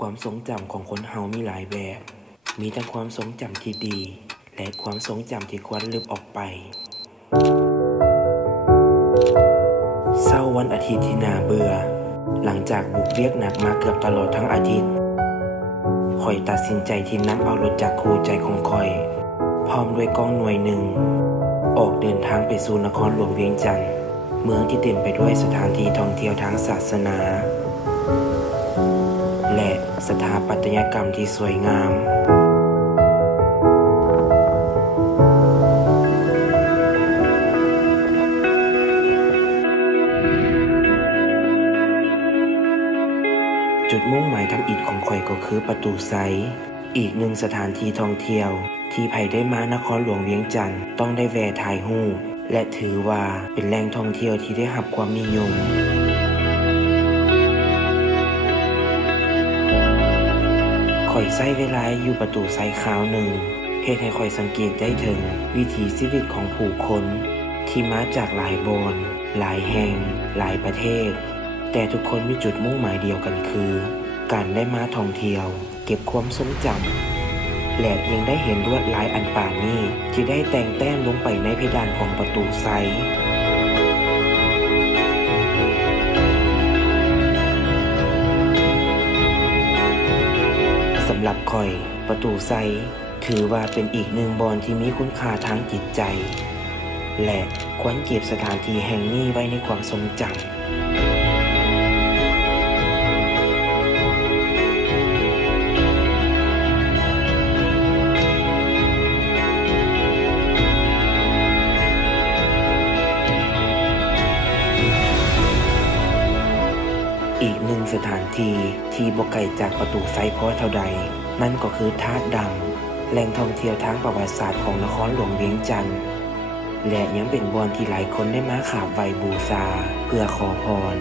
ความทรงจำของคนเฮามีหลายแบบ มีทั้งความทรงจำที่ดี และความทรงจำที่ควรลบออกไปเช้าวันอาทิตย์ที่น่าเบื่อ หลังจากบุกเบียกหนักมาเกือบตลอดทั้งอาทิตย์ข่อยตัดสินใจที่นำเอารถจักรคู่ใจของข่อยพร้อมด้วยกองหน่วยหนึ่งออกเดินทางไปสู่นครหลวงเวียงจันทน์เมืองที่เต็มไปด้วยสถานที่ท่องเที่ยวทางศาสนาและสถาปัตยกรรมที่สวยงามจุดมุ่งหมายทำอิฐของข่อยก็คือประตูไซอีกหนึ่งสถานที่ท่องเที่ยวที่ไผได้มานครหลวงเวียงจันทน์ต้องได้แวะถ่ายรูปและถือว่าเป็นแหล่งท่องเที่ยวที่ได้รับความนิยมข่อยใช้เวลาอยู่ประตูไซคราวหนึ่งเฮ็ดให้ข่อยสังเกตได้ถึงวิถีชีวิตของผู้คนที่มาจากหลายบอนหลายแห่งหลายประเทศแต่ทุกคนมีจุดมุ่งหมายเดียวกันคือการได้มาท่องเที่ยวเก็บความทรงจำและยังได้เห็นลวดลายอันป่านี้ที่ได้แต่งแต้มลงไปในเพดานของประตูไซสำหรับข่อยประตูไซถือว่าเป็นอีกหนึ่งบอนที่มีคุณค่าทางจิตใจและควรเก็บสถานที่แห่งนี้ไว้ในความทรงจำอีกหนึ่งสถานที่ที่บ่ไกลจากประตูไซพอเท่าใดนั่นก็คือธาตุดำแหล่งท่องเที่ยวทางประวัติศาสตร์ของนครหลวงเวียงจันทน์และยังเป็นบอนที่หลายคนได้มาขาบไหว้บูชาเพื่อขอพร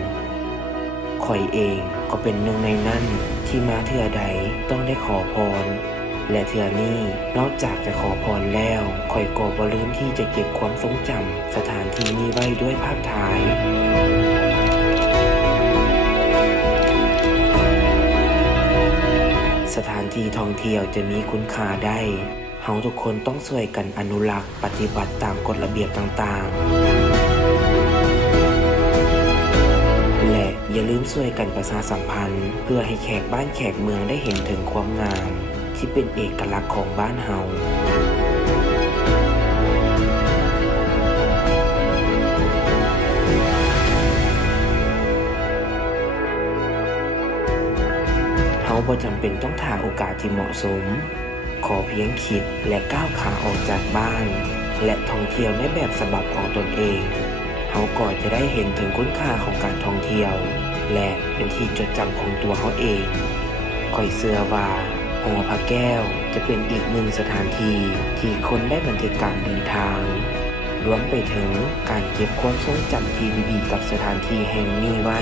ข่อยเองก็เป็นหนึ่งในนั้นที่มาเทื่อใดต้องได้ขอพรและเทื่อนี้นอกจากจะขอพรแล้วข่อยก็บ่ลืมที่จะเก็บความทรงจำสถานที่นี้ไว้ด้วยภาพถ่ายสถานที่ท่องเที่ยวจะมีคุณค่าได้เฮาทุกคนต้องช่วยกันอนุรักษ์ปฏิบัติตามกฎระเบียบต่างๆและอย่าลืมช่วยกันประชาสัมพันธ์เพื่อให้แขกบ้านแขกเมืองได้เห็นถึงความงามที่เป็นเอกลักษณ์ของบ้านเฮาบ่จำเป็นต้องหาโอกาสที่เหมาะสมขอเพียงคิดและก้าวขาออกจากบ้านและท่องเที่ยวในแบบฉบับของตนเองเฮาก็จะได้เห็นถึงคุณค่าของการท่องเที่ยวและเป็นที่จดจำของตัวเฮาเองข่อยเชื่อว่าหอพระแก้วจะเป็นอีกหนึ่งสถานที่ที่คนได้บันทึกการเดินทางรวมไปถึงการเก็บความทรงจำที่ดีๆกับสถานที่แห่งนี้ไว้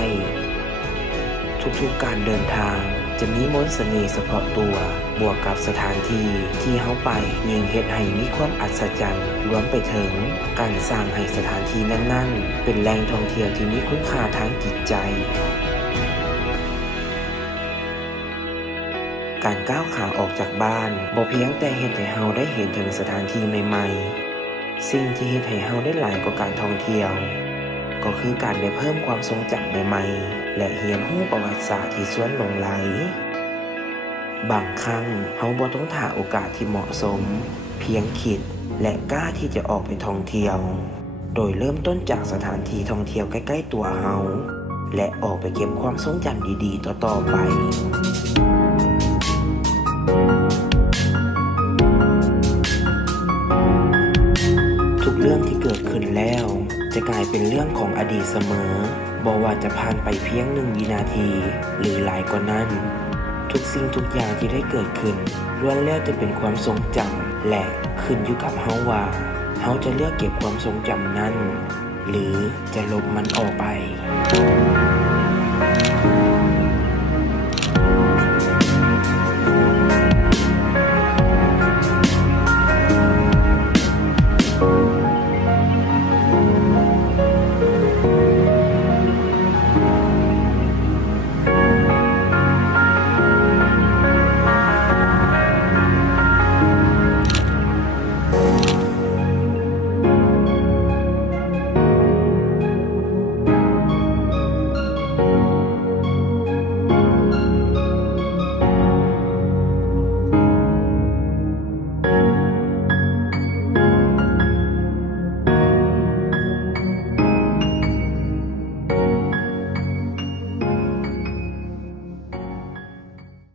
ทุกๆการเดินทางจะมีมนต์เสน่ห์เฉพาะตัวบวกกับสถานที่ที่เฮาไปยิ่งเฮ็ดให้มีความอัศจรรย์รวมไปถึงการสร้างให้สถานที่นั้นๆเป็นแหล่งท่องเที่ยวที่มีคุณค่าทางจิตใจการก้าวขาออกจากบ้านบ่เพียงแต่เฮ็ดให้เฮาได้เห็นถึงสถานที่ใหม่ๆสิ่งที่เฮ็ดให้เฮาได้หลายกว่าการท่องเที่ยวก็คือการได้เพิ่มความทรงจำใหม่ๆและเรียนรู้ประวัติศาสตร์ที่สวนหลงไหลบางครั้งเฮาบ่ต้องหาโอกาสที่เหมาะสมเพียงคิดและกล้าที่จะออกไปท่องเที่ยวโดยเริ่มต้นจากสถานที่ท่องเที่ยวใกล้ๆตัวเฮาและออกไปเก็บความทรงจำดีๆต่อๆไปทุกเรื่องที่เกิดขึ้นแล้วจะกลายเป็นเรื่องของอดีตเสมอบ่ว่าจะผ่านไปเพียง1 วินาทีหรือหลายกว่านั้นทุกสิ่งทุกอย่างที่ได้เกิดขึ้นล้วนแล้วจะเป็นความทรงจำและขึ้นอยู่กับเฮาว่าเฮาจะเลือกเก็บความทรงจำนั้นหรือจะลบมันออกไป